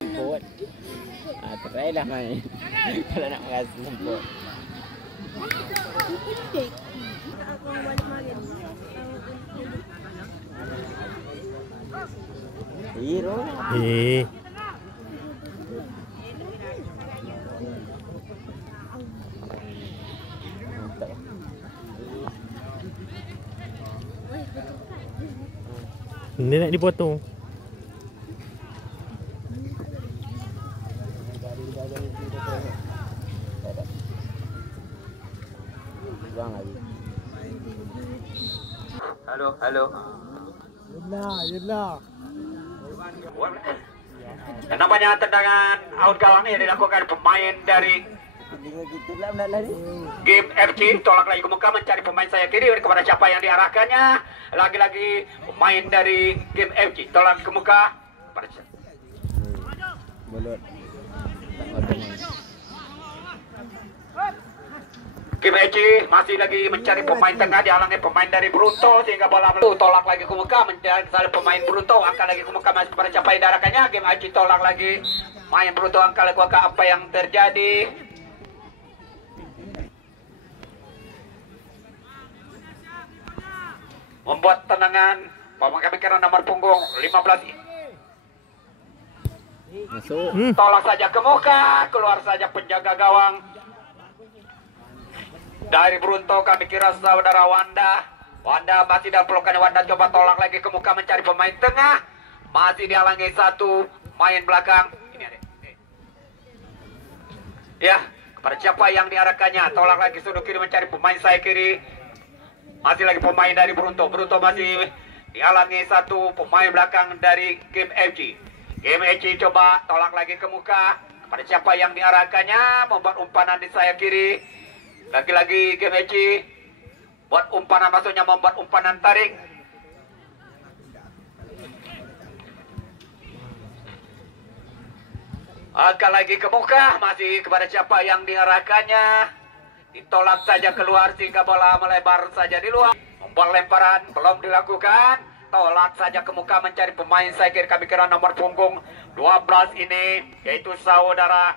Semput. Try lah main. Kalau nak merasa semput. Hero. Ini nak dipotong. Halo. Yelah. Dan namanya tendangan out gawang ini dilakukan pemain dari Game FC. Tolak lagi ke muka mencari pemain sayap kiri kepada siapa yang diarahkannya. Lagi-lagi pemain dari Game FC tolak ke muka kepada siapa. Game FC masih lagi mencari pemain tengah, dihalangi pemain dari Brunto sehingga bola tolak lagi ke muka mencari pemain Brunto, angkat lagi ke muka masih kepada siapa yang diarahkannya. Game FC tolak lagi main Brunto, angkat lagi ke muka. Apa yang terjadi? Membuat tendangan pemain kira nomor punggung 15 Masuk. tolak saja ke muka, keluar saja penjaga gawang dari Brunto. Kami kira saudara Wanda masih dalam pelukan. Wanda coba tolak lagi ke muka mencari pemain tengah, masih dihalangi satu main belakang. Ini ada. Ya, kepada siapa yang diarahkannya, tolak lagi sudut kiri mencari pemain sayap kiri. Masih lagi pemain dari Brunto. Brunto masih dihalangi satu pemain belakang dari Game FC. Game FC coba tolak lagi ke muka kepada siapa yang diarahkannya, membuat umpanan di sayap kiri. Lagi-lagi Game FC buat umpanan, maksudnya membuat umpanan tarik. Angkat lagi ke muka, masih kepada siapa yang diarahkannya. Ditolak saja keluar sehingga bola melebar saja di luar. Membuat lemparan belum dilakukan. Tolak saja ke muka mencari pemain saya kira kami kira nomor punggung 12 ini, yaitu saudara.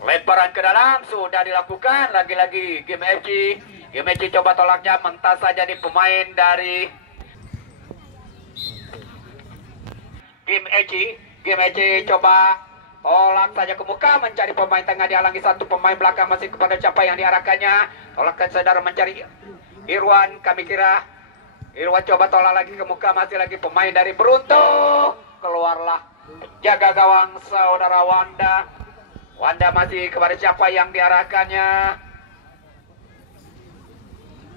Lemparan ke dalam sudah dilakukan. Lagi-lagi Game FC. Game FC coba tolaknya, mentas saja di pemain dari Game FC. Game FC coba tolak saja ke muka mencari pemain tengah, dihalangi satu pemain belakang, masih kepada siapa yang diarahkannya. Tolakkan saudara mencari Irwan. Kami kira Irwan coba tolak lagi ke muka, masih lagi pemain dari Brunto. Keluarlah jaga gawang saudara Wanda masih kepada siapa yang diarahkannya.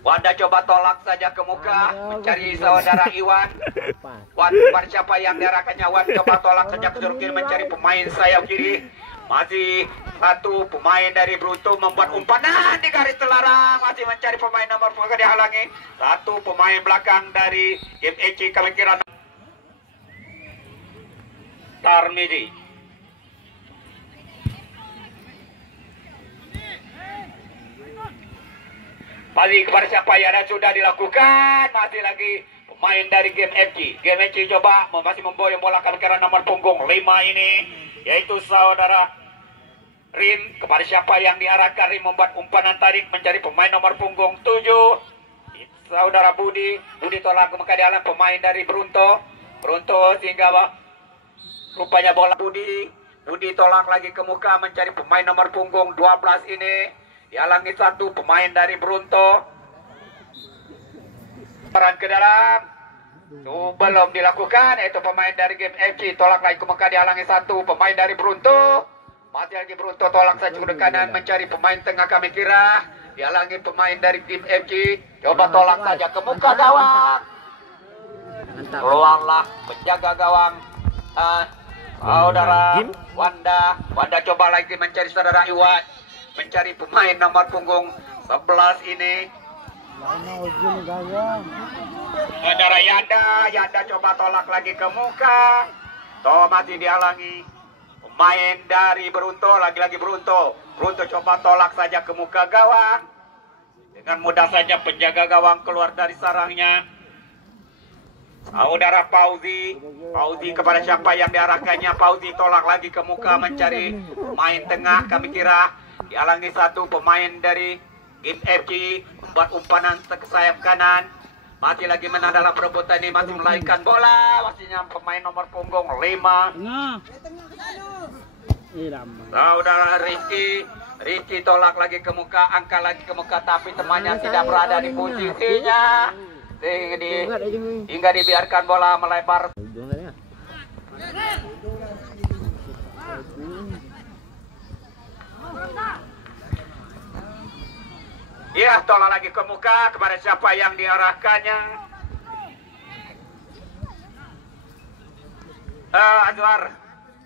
Wanda coba tolak saja ke muka mencari saudara Iwan. Wan kepada siapa yang diarahkannya. Wan coba tolak saja ke sudut kiri mencari pemain sayap kiri. Masih satu pemain dari Brunto membuat umpanan di garis terlarang, masih mencari pemain nomor punggung, dihalangi satu pemain belakang dari Game FC. Kami kira Tarmidi. Masih kepada siapa yang sudah dilakukan, masih lagi pemain dari Game FC. Game FC coba masih memboyong bola kami kira nomor punggung 5 ini, yaitu saudara Rin. Kepada siapa yang diarahkan, Rin membuat umpanan tarik mencari pemain nomor punggung 7, saudara Budi. Budi tolak ke muka, dihalang pemain dari Brunto sehingga rupanya bola Budi tolak lagi ke muka mencari pemain nomor punggung 12 ini, dihalangi satu pemain dari Brunto. Peran ke dalam belum dilakukan, yaitu pemain dari Game FC. Tolak lagi ke muka, dihalangi satu pemain dari Brunto. Masih lagi Brunto tolak saja ke kanan mencari pemain tengah, kami kira dihalangi pemain dari Game FC. Coba tolak saja ke muka gawang. Keluarlah penjaga gawang saudara Wanda coba lagi mencari saudara Iwan, mencari pemain nomor punggung 11 ini, saudara Yanda coba tolak lagi ke muka. Masih dihalangi pemain dari Brunto. Lagi-lagi Brunto coba tolak saja ke muka gawang. Dengan mudah saja penjaga gawang keluar dari sarangnya. Saudara Fauzi kepada siapa yang diarahkannya. Fauzi tolak lagi ke muka mencari pemain tengah. Kami kira dihalangi satu pemain dari Game FG. Membuat umpanan ke sayap kanan. Masih lagi menang dalam perebutan ini. Masih melarikan bola. Pastinya pemain nomor punggung 5. Saudara Rizky tolak lagi ke muka. Angkat lagi ke muka. Tapi temannya tidak berada di posisinya. Hingga dibiarkan bola melebar. Ya, tolak lagi ke muka kepada siapa yang diarahkannya. Azwar,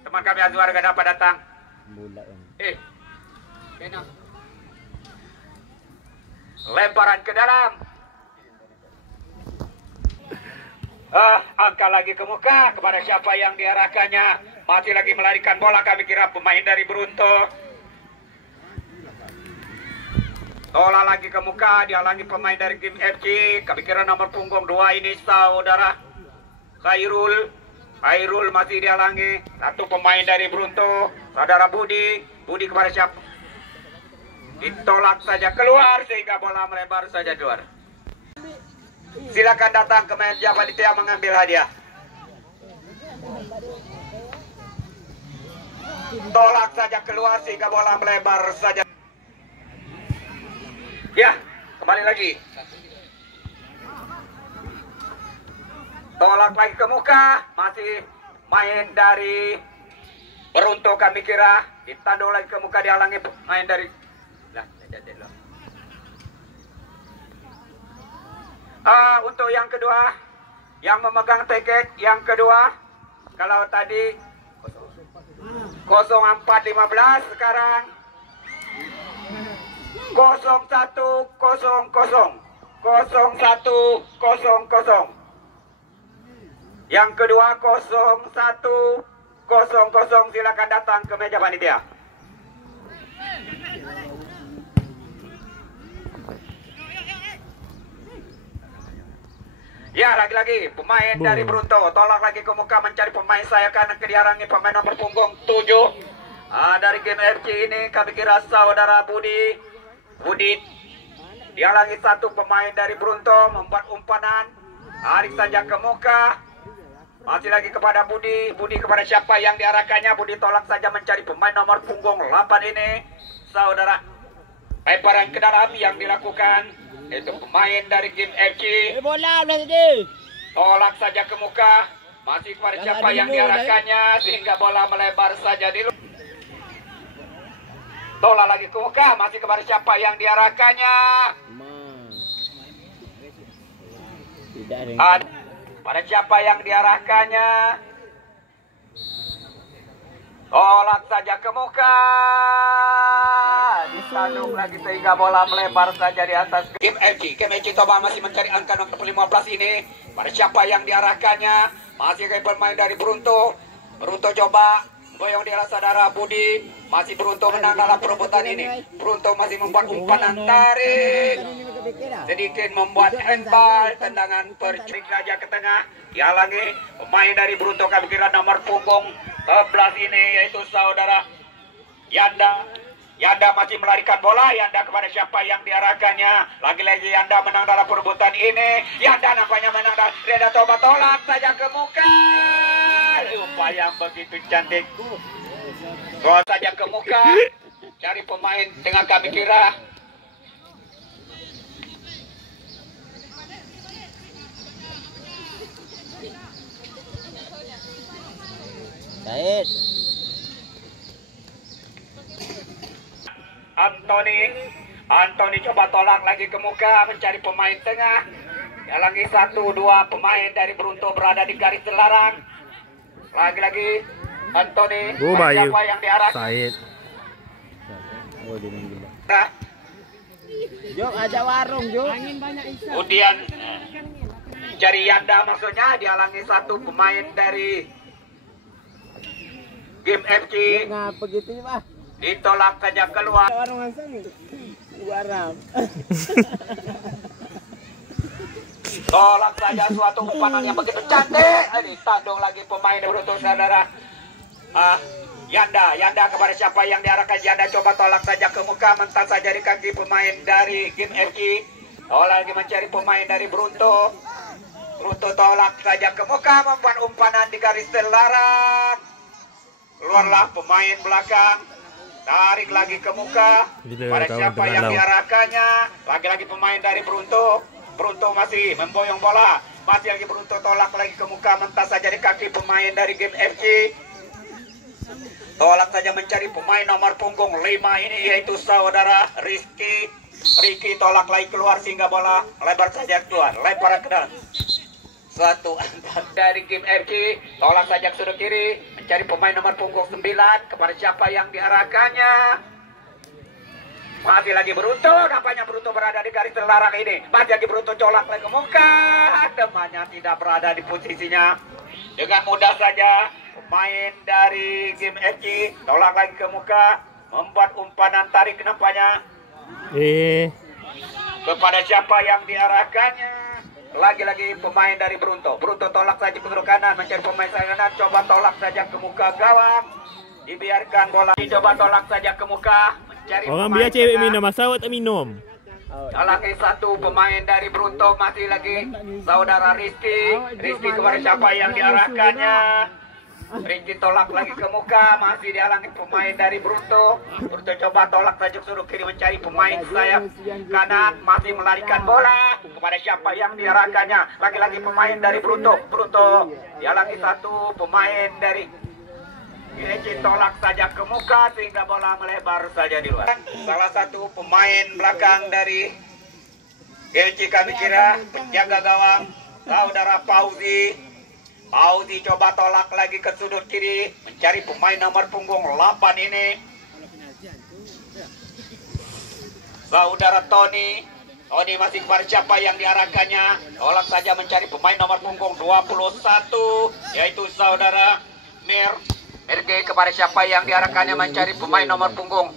teman kami Azwar gak dapat datang. Lemparan ke dalam. Angkat lagi ke muka kepada siapa yang diarahkannya. Masih lagi melarikan bola. Kami kira pemain dari Brunto. Tolak lagi ke muka. Dihalangi pemain dari Game FG. Kami kira nomor punggung 2 ini saudara Khairul. Khairul masih dihalangi. Satu pemain dari Brunto. Saudara Budi kepada siapa? Ditolak saja keluar sehingga bola melebar saja keluar. Silakan datang ke meja panitia mengambil hadiah. Tolak saja keluar sehingga bola melebar saja. Ya, kembali lagi. Tolak lagi ke muka. Masih main dari Beruntung kami kira. Ditandung lagi ke muka, dihalangi main dari untuk yang kedua, yang memegang tiket yang kedua, kalau tadi 0415, sekarang 0100. Yang kedua 0100, silakan datang ke meja panitia. Ya, lagi-lagi pemain dari Brunto tolak lagi ke muka mencari pemain sayap kanan, dihalangi pemain nomor punggung 7 dari Game FG ini. Kami kira saudara Budi dihalangi satu pemain dari Brunto, membuat umpanan, tarik saja ke muka. Masih lagi kepada Budi kepada siapa yang diarahkannya. Budi tolak saja mencari pemain nomor punggung 8 ini saudara. Lemparan ke dalam yang dilakukan itu pemain dari Game FG. Tolak saja ke muka. Masih kepada siapa yang diarahkannya sehingga bola melebar saja di luar. Tolak lagi ke muka. Masih kepada siapa yang diarahkannya. Pada siapa yang diarahkannya. Tolak saja ke muka. Disandung lagi sehingga bola melebar saja di atas Game FG. Game FG coba masih mencari angka nomor 15 ini. Pada siapa yang diarahkannya. Masih ke pemain dari Brunto coba boyong di arah saudara Budi. Masih Brunto menang dalam perebutan ini. Brunto masih membuat umpanan tarik. Sedikit membuat handball. Tendangan percik saja ke tengah. Dihalangi pemain dari Brunto. Kami kira nomor punggung 11 ini yaitu saudara Yanda masih melarikan bola. Yanda kepada siapa yang diarahkannya. Lagi-lagi Yanda menang dalam perebutan ini. Yanda nampaknya menang dan Reda coba tolak saja ke muka. Upaya yang begitu cantik. Gol saja ke muka. Cari pemain dengan kami kira. Baik. Anthony coba tolak lagi ke muka mencari pemain tengah. Halangi 1-2 pemain dari Brunto berada di garis terlarang. Lagi-lagi Anthony. Siapa yang diarahkan? Said. Nah, Jok, aja warung, Jok. kemudian cari Yanda maksudnya, dihalangi satu pemain dari Game FG. Ngapa gitu ya, Pak? Ditolak saja keluar. Warung langsung. Arab. Tolak saja suatu umpan yang begitu cantik. Ini tandung lagi pemain Bruto saudara. Yanda kepada siapa yang diarahkan? Yanda coba tolak saja ke muka, mentas saja di kaki pemain dari Game FG. Tolak lagi mencari pemain dari Brunto. Brunto tolak saja ke muka, membuat umpanan di garis terlarang. Keluarlah pemain belakang. Tarik lagi ke muka. Pada siapa yang diarahkannya? Lagi-lagi pemain dari Brunto. Brunto masih memboyong bola. Masih lagi Brunto tolak lagi ke muka, mentas saja di kaki pemain dari Game FG. Tolak saja mencari pemain nomor punggung 5 ini, yaitu saudara Rizky. Rizky tolak lagi keluar sehingga bola lebar saja keluar. Lempar ke dalam. Satu angkat dari Game FG. Tolak saja ke sudut kiri. Mencari pemain nomor punggung 9. Kepada siapa yang diarahkannya? Masih lagi Brunto. Nampaknya Brunto berada di garis terlarang ini. Masih lagi Brunto colak lagi ke muka. Temannya tidak berada di posisinya. Dengan mudah saja pemain dari Game FG tolak lagi ke muka, membuat umpanan tarik nampaknya kepada siapa yang diarahkannya. Lagi-lagi pemain dari Brunto. Brunto tolak saja ke sudut kanan, mencari pemain kanan, coba tolak saja ke muka gawang. Dibiarkan bola, coba tolak saja ke muka, mencari orang pemain biar cewek tengah. minum, masa awak tak minum. Lagi satu pemain dari Brunto, masih lagi saudara Rizky. Rizky kepada siapa yang diarahkannya? Rizky tolak lagi ke muka, masih dihalangi pemain dari Brunto. Brunto coba tolak saja ke sudut kiri, mencari pemain sayap kanan, masih melarikan bola kepada siapa yang diarahkannya. Lagi-lagi pemain dari Brunto. Brunto dihalangi satu pemain dari Rizky, tolak saja ke muka sehingga bola melebar saja di luar. Salah satu pemain belakang dari Rizky kami kira penjaga gawang saudara Fauzi. Fauzi coba tolak lagi ke sudut kiri, mencari pemain nomor punggung 8 ini. Saudara Tony. Tony masih kepada siapa yang diarahkannya. Tolak saja mencari pemain nomor punggung 21, yaitu saudara Mir. Mirke kepada siapa yang diarahkannya, mencari pemain nomor punggung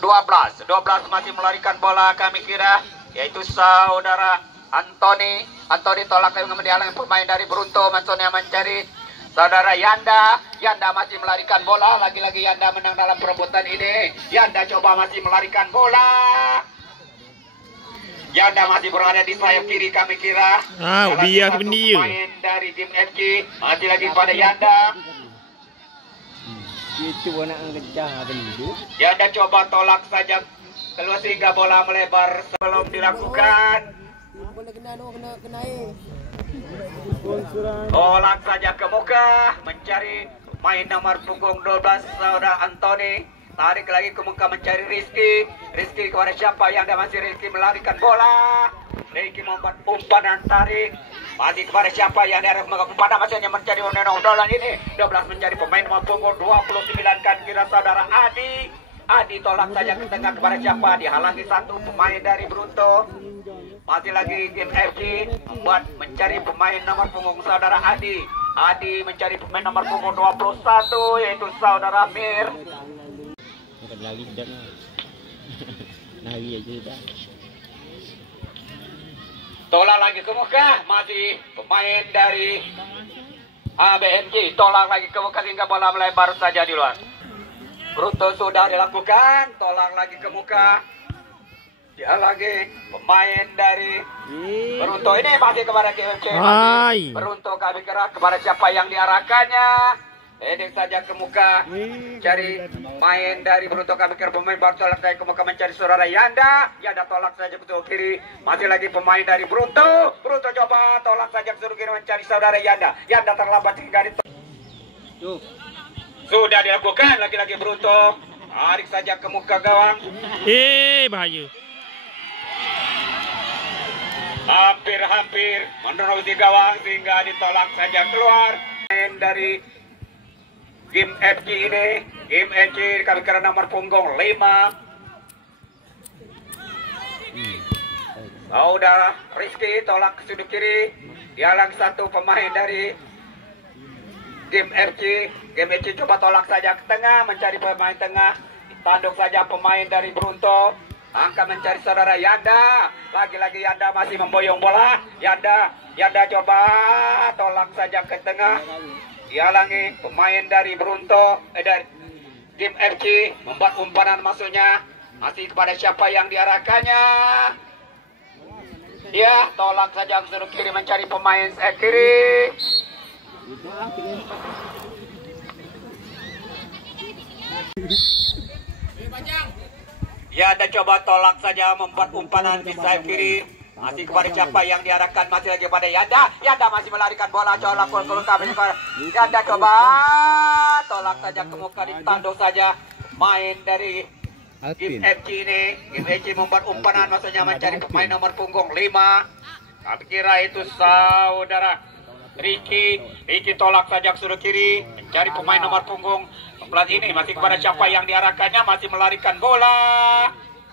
12. 12 masih melarikan bola kami kira, yaitu saudara Anthony. Anthony tolak kemudian pemain dari Brunto. Anthony mencari saudara Yanda. Yanda masih melarikan bola. Lagi-lagi Yanda menang dalam perebutan ini. Yanda coba masih melarikan bola. Yanda masih berada di sayap kiri kami kira. Biar dia. Pemain dari tim FG masih lagi pada Yanda. Itu nak ngejah apa ni? Yanda coba tolak saja keluar sehingga bola melebar sebelum dilakukan. Tolak saja ke muka, mencari main nomor punggung 12 saudara Anthony. Tarik lagi ke muka mencari Rizky. Rizky kepada siapa yang ada, masih Rizky melarikan bola. Rizky membuat umpanan tarik. Masih kepada siapa yang ada kepada masanya mencari nomor ini. 12 mencari pemain nomor punggung 29 kan kira saudara Adi. Adi tolak saja ke tengah kepada siapa, dihalangi satu pemain dari Brunto. Masih lagi Game FG membuat mencari pemain nomor punggung saudara Adi. Adi mencari pemain nomor punggung 21, yaitu saudara Mir. Lagi dah. Nari aja dah. Tolak lagi ke muka, masih pemain dari ABMG. Tolak lagi ke muka sehingga bola melebar saja di luar. Brunto sudah dilakukan, tolak lagi ke muka. Dia lagi pemain dari Brunto ini masih kepada KMC. Brunto kami kira kepada siapa yang diarahkannya. Heading saja ke muka, cari main dari Brunto kami kira pemain baru tolak ke muka mencari saudara Yanda. Yanda tolak saja ke sudut kiri, masih lagi pemain dari Brunto. Brunto coba tolak saja ke sudut kiri mencari saudara Yanda. Yanda terlambat hingga di sudah dilakukan, lagi-lagi Brunto tarik saja ke muka gawang. Bahaya. Hampir menerusi gawang sehingga ditolak saja keluar. Main dari Game FG ini, Game FG kami kira nomor punggung 5. Saudara Rizky tolak ke sudut kiri, dihalang satu pemain dari Game FG. Game FG coba tolak saja ke tengah, mencari pemain tengah, tanduk saja pemain dari Brunto. Angka mencari saudara Yanda. Lagi-lagi Yanda masih memboyong bola. Yanda coba tolak saja ke tengah. Dihalangi pemain dari Brunto, dari Game FC membuat umpan masuknya. Masih kepada siapa yang diarahkannya? Ya, tolak saja ke kiri mencari pemain kiri. Ya, dan coba tolak saja membuat umpanan di sayap kiri. Masih kepada siapa yang diarahkan, masih lagi pada Yanda. Yanda masih melarikan bola, coba Yanda coba tolak saja ke muka, ditanduk saja main dari Game FC ini. Game FC membuat umpanan, maksudnya mencari pemain nomor punggung 5. Kami kira itu saudara Ricky tolak saja ke sudut kiri, mencari pemain nomor punggung 14 ini. Masih kepada siapa yang diarahkannya, masih melarikan bola.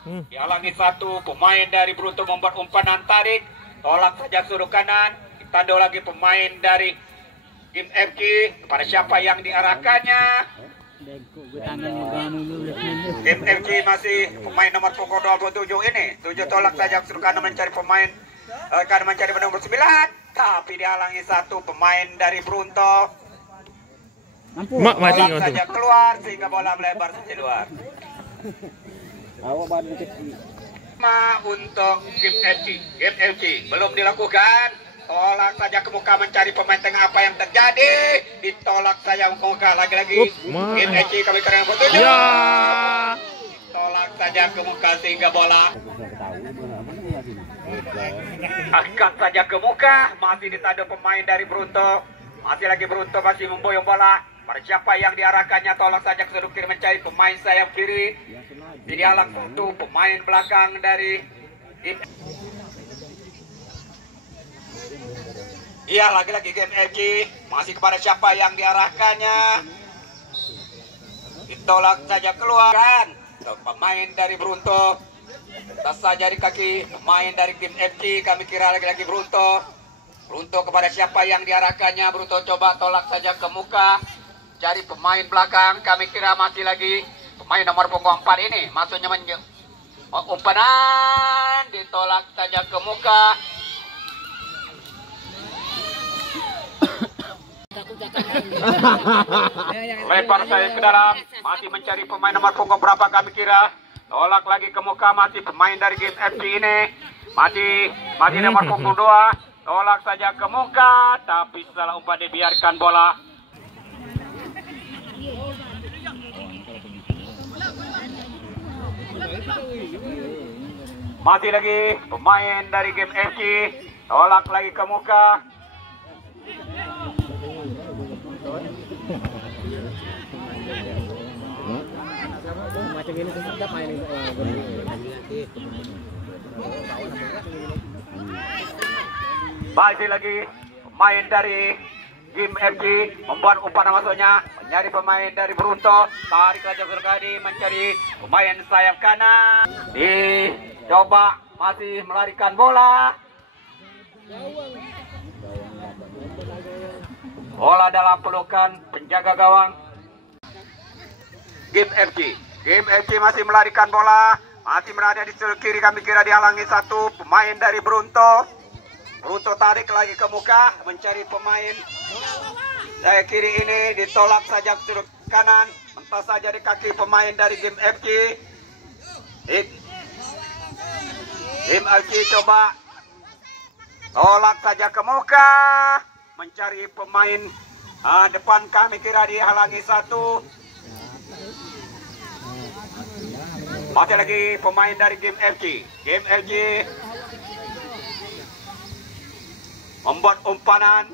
Dihalangi satu pemain dari Brunto membuat umpanan tarik, tolak saja ke sudut kanan. Ditanduk lagi pemain dari Game FC, kepada siapa yang diarahkannya. Game FC masih pemain nomor punggung 27 ini. 7 tolak saja ke sudut kanan mencari pemain kanan mencari nomor 9. Tapi dihalangi satu pemain dari Brunto. Bola saja keluar sehingga bola melebar saja luar. Untuk Game FC belum dilakukan. Tolak saja ke muka mencari pemain tengah, apa yang terjadi? Ditolak saja ke muka lagi-lagi. Game FC kami keren betul. Tolak saja ke muka sehingga bola angkat saja ke muka. Masih ditanduk pemain dari Brunto. Masih lagi Brunto masih memboyong bola. Pada siapa yang diarahkannya, tolak saja ke sudut kiri mencari pemain sayap kiri. Dihalang satu pemain belakang dari iya, lagi-lagi Game FC. Masih kepada siapa yang diarahkannya. Ditolak saja keluar kan. Pemain dari Brunto. Tas saja di kaki pemain dari Game FC. Kami kira lagi-lagi Brunto. Brunto kepada siapa yang diarahkannya. Brunto coba tolak saja ke muka. Cari pemain belakang. Kami kira masih lagi pemain nomor punggung 4 ini. Maksudnya umpanan. Ditolak saja ke muka. Lempar saya ke dalam. Masih mencari pemain nomor punggung berapa kami kira. Tolak lagi ke muka, masih pemain dari Game FC ini. Masih nomor punggung 2. Tolak saja ke muka, tapi setelah umpan dibiarkan bola. Masih lagi pemain dari Game FC. Tolak lagi ke muka. Masih lagi pemain dari Game FC membuat umpan masuknya, mencari pemain dari Brunto, tarik saja berkali mencari pemain sayap kanan. Dicoba masih melarikan bola. Bola dalam pelukan penjaga gawang Game FC masih melarikan bola, masih berada di sudut kiri. Kami kira dihalangi satu pemain dari Brunto. Brunto tarik lagi ke muka mencari pemain saya kiri ini, ditolak saja ke sudut kanan, entah saja di kaki pemain dari Game FC. Game FC coba tolak saja ke muka mencari pemain depan. Kami kira dihalangi satu. Masih lagi pemain dari Game FC. Game FC membuat umpanan,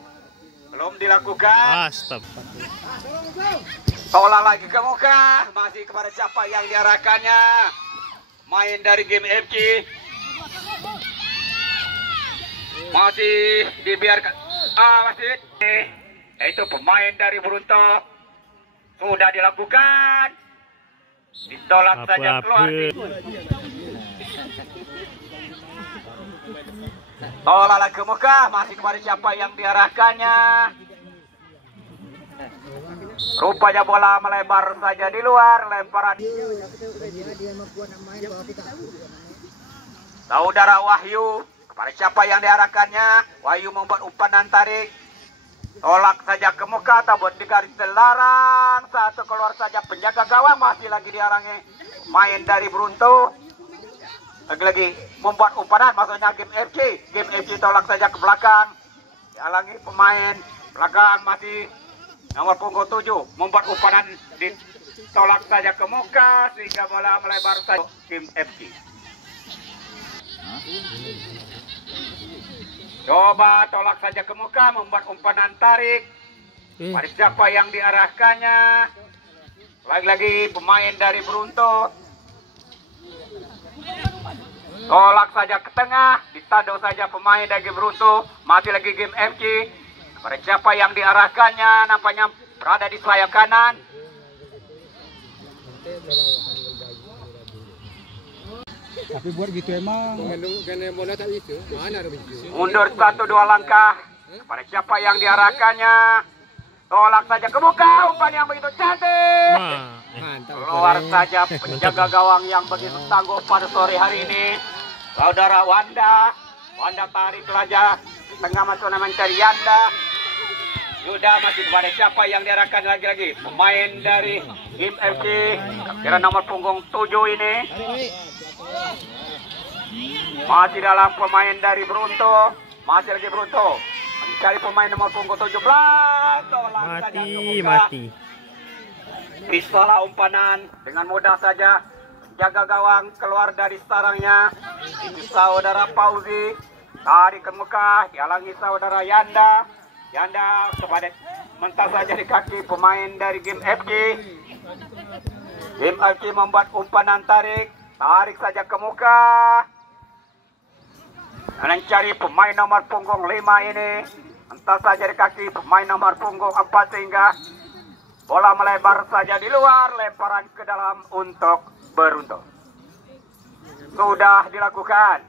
belum dilakukan. Tolak lagi ke muka, masih kepada siapa yang diarahkannya. Main dari Game FC. Masih dibiarkan. Masih. Itu pemain dari Brunto. Sudah dilakukan. Ditolak saja keluar. Tolak lagi ke muka, masih kepada siapa yang diarahkannya. Rupanya bola melebar saja di luar, lemparan. Saudara Wahyu, kepada siapa yang diarahkannya? Wahyu membuat umpan tarik. Tolak saja ke muka atau buat di garis terlarang. Satu keluar saja penjaga gawang, masih lagi diarangi main dari Beruntu. Lagi-lagi membuat umpanan, maksudnya game FC. Game FC tolak saja ke belakang. Dihalangi pemain belakang, masih nomor punggung 7 membuat umpanan, ditolak saja ke muka sehingga bola melebar saja game FC. Coba tolak saja ke muka, membuat umpanan tarik. Pada siapa yang diarahkannya? Lagi-lagi pemain dari Beruntu. Tolak saja ke tengah, ditado saja pemain dari Beruntu. Masih lagi game FC. Pada siapa yang diarahkannya? Nampaknya berada di sayap kanan. Tapi buat gitu emang. Mundur 1-2 langkah. Pada siapa yang diarahkannya? Tolak saja ke muka. Umpan yang begitu cantik. Keluar saja penjaga gawang yang begitu tangguh pada sore hari ini. Saudara Wanda. Wanda tarik saja. Tengah masuk mencari Yanda. Sudah masih pada siapa yang diarahkan lagi-lagi? Pemain dari Game FC. Kira nomor punggung 7 ini. Masih dalam pemain dari Beruntu. Masih lagi Beruntu mencari pemain nomor punggung 17. Mati. Pistola umpanan dengan mudah saja. Jaga gawang keluar dari sarangnya. Itu saudara Fauzi. Tarik ke muka. Dihalangi saudara Yanda. Yanda kepada mentas saja di kaki pemain dari Game FC. Game FC membuat umpanan tarik. Tarik saja ke muka. Dan cari pemain nomor punggung 5 ini. Entah saja di kaki pemain nomor punggung 4 sehingga bola melebar saja di luar. Lemparan ke dalam untuk Beruntu. Sudah dilakukan.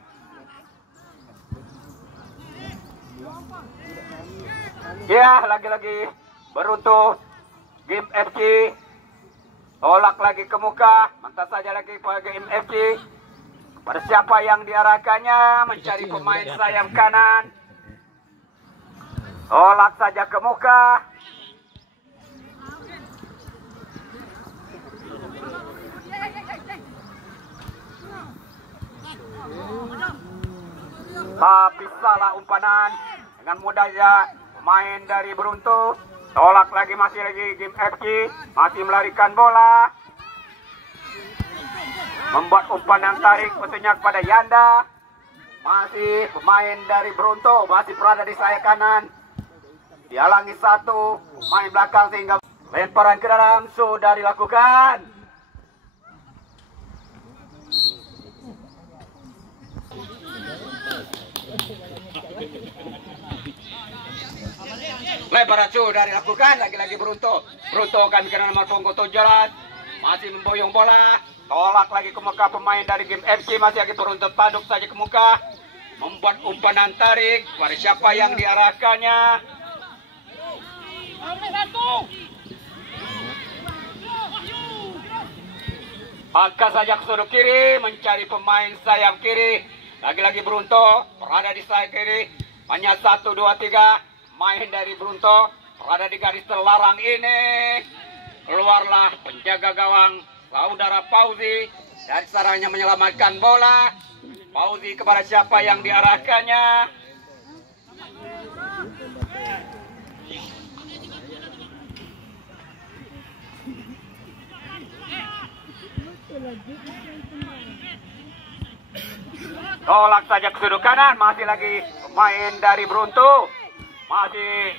Ya, lagi-lagi Beruntu Game FC. Tolak lagi ke muka. Mantap saja lagi pada Game FC. Pada siapa yang diarahkannya? Mencari pemain sayap kanan. Tolak saja ke muka. Tapi salah umpanan. Dengan mudahnya pemain dari Beruntu. Tolak lagi, masih lagi Game FC. Masih melarikan bola. Membuat umpan yang tarik tentunya kepada Yanda. Masih pemain dari Beruntu. Masih berada di sayap kanan. Dihalangi satu pemain belakang sehingga lemparan ke dalam sudah dilakukan. Lemparan sudah dilakukan. Lagi-lagi Beruntu. Beruntu kami kena nomor punggung 7. Masih memboyong bola. Tolak lagi ke muka pemain dari Game FC. Masih lagi Beruntu tanduk saja ke muka. Membuat umpanan tarik. Pada siapa yang diarahkannya? Angkat saja ke sudut kiri. Mencari pemain sayap kiri. Lagi-lagi Beruntu berada di sayap kiri. Hanya 1, 2, 3. Main dari Beruntu berada di garis terlarang ini. Keluarlah penjaga gawang saudara Fauzi. Dari sarangnya menyelamatkan bola. Fauzi kepada siapa yang diarahkannya? Tolak saja ke sudut kanan. Masih lagi pemain dari Beruntu. Masih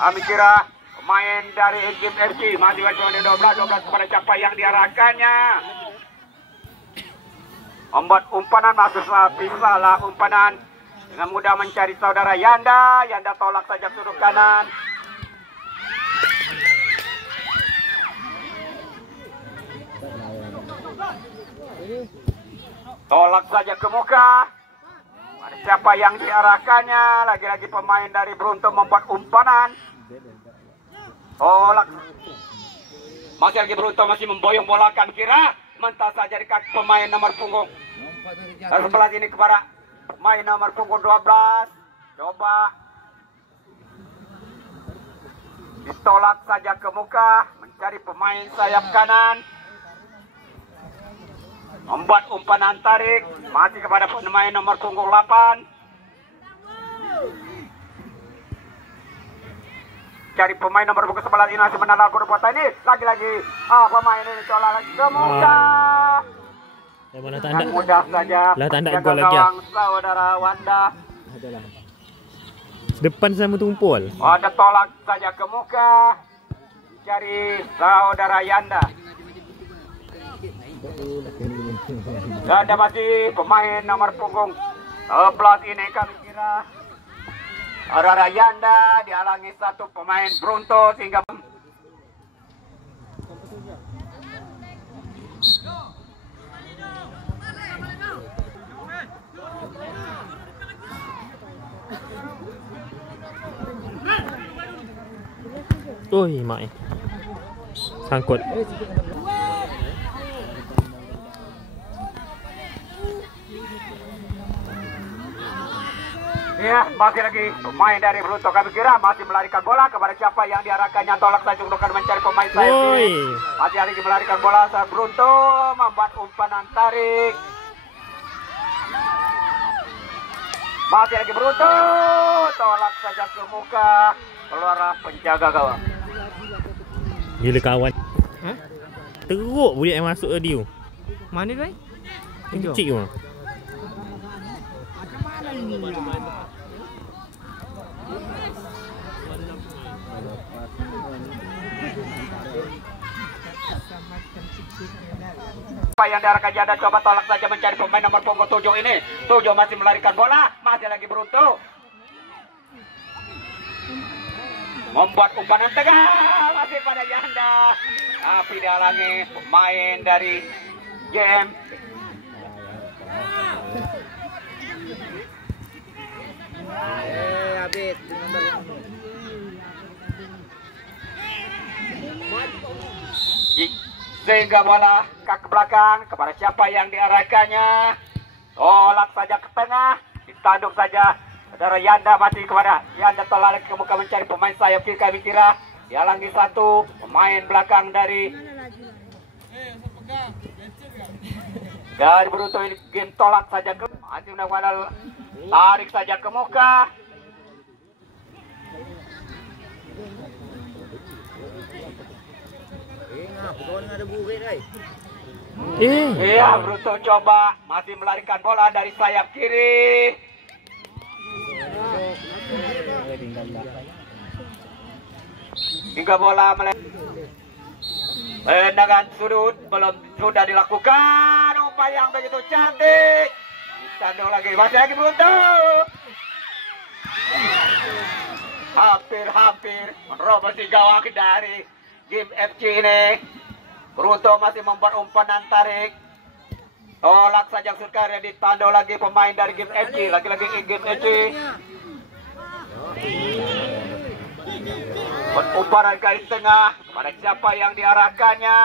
kami kira pemain dari Game FC. Masih wajib 12 kepada siapa yang diarahkannya. Membuat umpanan, masuk salah umpanan. Dengan mudah mencari saudara Yanda. Yanda tolak saja sudut kanan. Tolak saja ke muka. Ada siapa yang diarahkannya? Lagi-lagi pemain dari Beruntu membuat umpanan. Tolak. Masih lagi Beruntu masih memboyong bola kan kira. Mentas saja di kaki pemain nomor punggung Dan sebelah sini kepada pemain nomor punggung 12. Coba ditolak saja ke muka, mencari pemain sayap kanan. Membuat umpan tarik, masih kepada pemain nomor punggung 8. Cari pemain nomor punggung 11 ini masih menandal perbuatan ini. Lagi-lagi pemain ini tolak ke muka. Yang mana tanda? Mudah saja. Lah tanda jaga gol lagi ya. gawang saudara Wanda. Depan sama tumpul. Ada tolak saja ke muka. Cari saudara Yanda. Ada masih pemain nomor punggung 11 ini kami kira saudara Yanda dihalangi satu pemain Brunto sehingga Oi, mak. Sangkut. ya masih lagi pemain dari Brunto kami kira masih melarikan bola kepada siapa yang diarahkannya tolak saja untuk mencari pemain sayap Oi. kiri. Masih lagi melarikan bola saat Brunto membuat umpan tarik. Masih lagi Brunto tolak saja ke muka, keluar penjaga gawang. Gila kawan. Teruk budak yang masuk tadi tu. Mana tu? Kecil tu. Yang diarahkan Janda coba tolak saja mencari pemain nomor punggung 7 ini. 7 masih melarikan bola, masih lagi Brunto. Membuat umpan tegak masih pada Janda. Tapi dihalangi pemain dari JM. Habis. Sehingga bola ke belakang kepada siapa yang diarahkannya. Tolak saja ke tengah, ditanduk saja. Saudara Yanda masih kepada Yanda tolak ke muka mencari pemain sayap kiri kami kira. Dihalangi satu pemain belakang dari Brunto ini game tolak saja ke masih menawan tarik saja ke muka. Iya, Brunto coba masih melarikan bola dari sayap kiri. Hingga bola dengan sudut belum sudah dilakukan upaya yang begitu cantik. Ditanduk lagi, masih lagi Brunto. Hampir menerobos di gawang dari game FC ini. Brunto masih membuat umpan tarik. Tolak saja Surkarya, ditanduk lagi pemain dari game FC. Lagi-lagi game FC. Umpan garis tengah kepada siapa yang diarahkannya.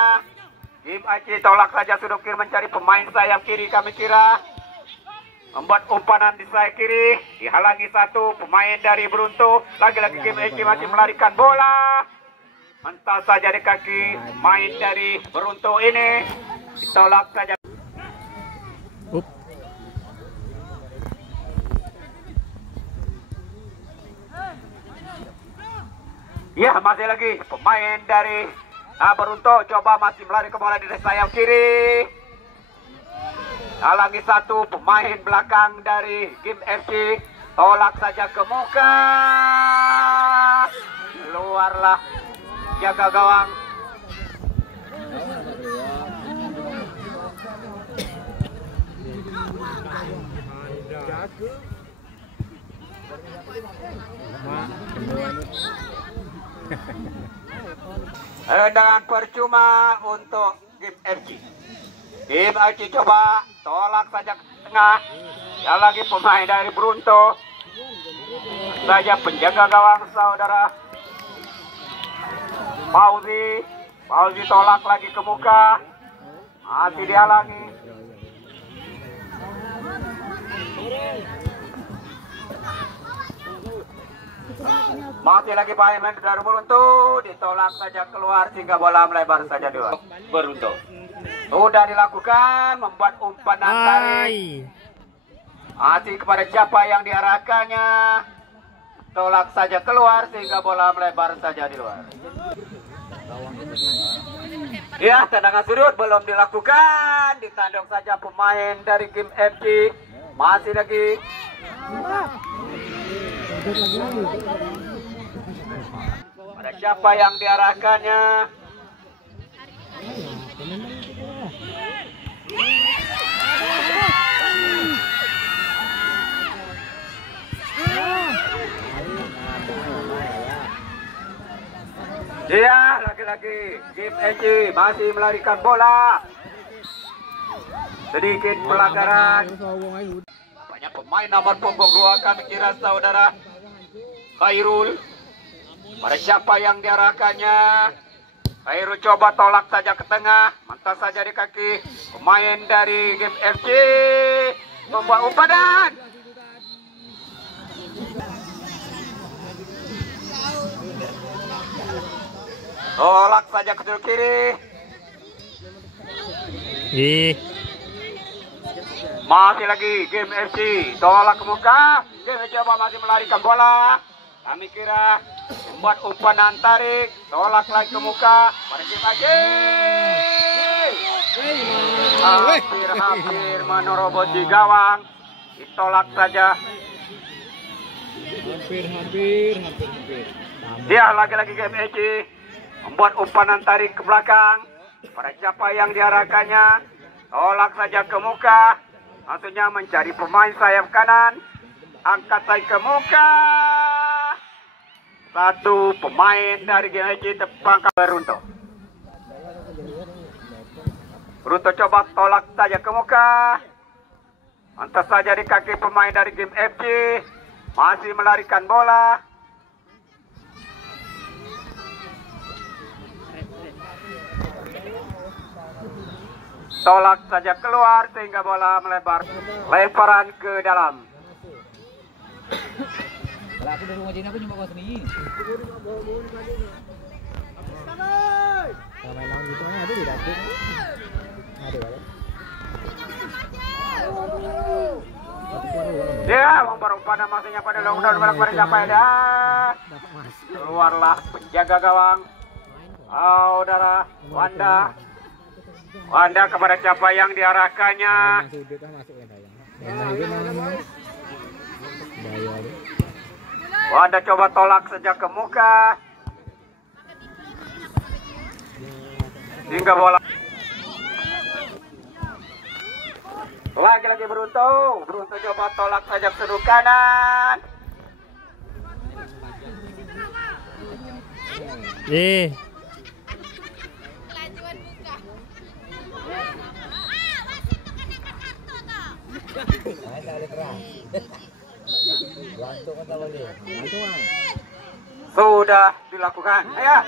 Game FC tolak saja sudut kiri mencari pemain sayap kiri kami kira. Membuat umpanan di sayap kiri. Dihalangi satu pemain dari Brunto. Lagi-lagi game FC masih melarikan bola. Mental saja di kaki main dari Brunto ini. Ditolak saja. Ya, masih lagi pemain dari Brunto coba masih melari ke bola di sayap kiri. Halangi satu pemain belakang dari game FC. Tolak saja ke muka. Keluarlah jaga gawang. Dan percuma untuk game FC. Game FC coba tolak saja ke tengah. Ya lagi pemain dari Brunto. Saja penjaga gawang saudara Fauzi tolak lagi ke muka. Masih dihalangi. Masih lagi pemain dari beruntung, ditolak saja keluar sehingga bola melebar saja di luar. Beruntung. Sudah dilakukan, membuat umpan dan tarik. Masih kepada siapa yang diarahkannya. Tolak saja keluar sehingga bola melebar saja di luar. Ya, tendangan sudut belum dilakukan. Ditandung saja pemain dari Game FC. Masih lagi. Pada siapa yang diarahkannya? Dia lagi-lagi Game FC masih melarikan bola. Sedikit pelanggaran. Banyak pemain nomor punggung 2 kami kira saudara Khairul. Pada siapa yang diarahkannya? Khairul coba tolak saja ke tengah, mantas saja di kaki pemain dari Game FC membuat umpan. Tolak saja ke kiri. Masih lagi Game FC tolak ke muka. Game FC masih melarikan bola. Kami kira membuat umpan tarik. Tolak lagi ke muka. Balik lagi. Hampir menerobos di gawang. Ditolak saja. Hampir. Dia lagi-lagi Game FC membuat umpan tarik ke belakang. Pada siapa yang diarahkannya? Tolak saja ke muka. Maksudnya mencari pemain sayap kanan. Angkat saja ke muka. Satu pemain dari GMC terpangkap Beruntung. Beruntung coba tolak saja ke muka. Mantas saja di kaki pemain dari Game FC. Masih melarikan bola. Tolak saja keluar sehingga bola melebar. Lemparan ke dalam. Kalau aku dari rumah Jina aku cuma sendiri. Kalau main lawan gitu ada di dapur. Ada kan? Ya, umpan maksudnya pada long-down balik pada siapa ya? Keluarlah penjaga gawang. Saudara Wanda kepada siapa yang diarahkannya? Wanda coba tolak saja ke muka. Hingga bola. Lagi-lagi Beruntung coba tolak saja ke sudut kanan. Sudah dilakukan. Ayo.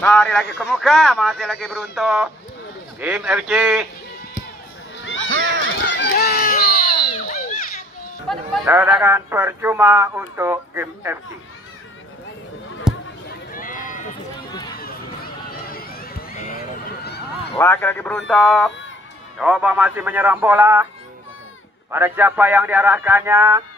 Lari lagi ke muka, masih lagi Beruntung. Game FC. Tendangan percuma untuk Game FC. Lagi-lagi Beruntung. Coba masih menyerang bola. Pada siapa yang diarahkannya?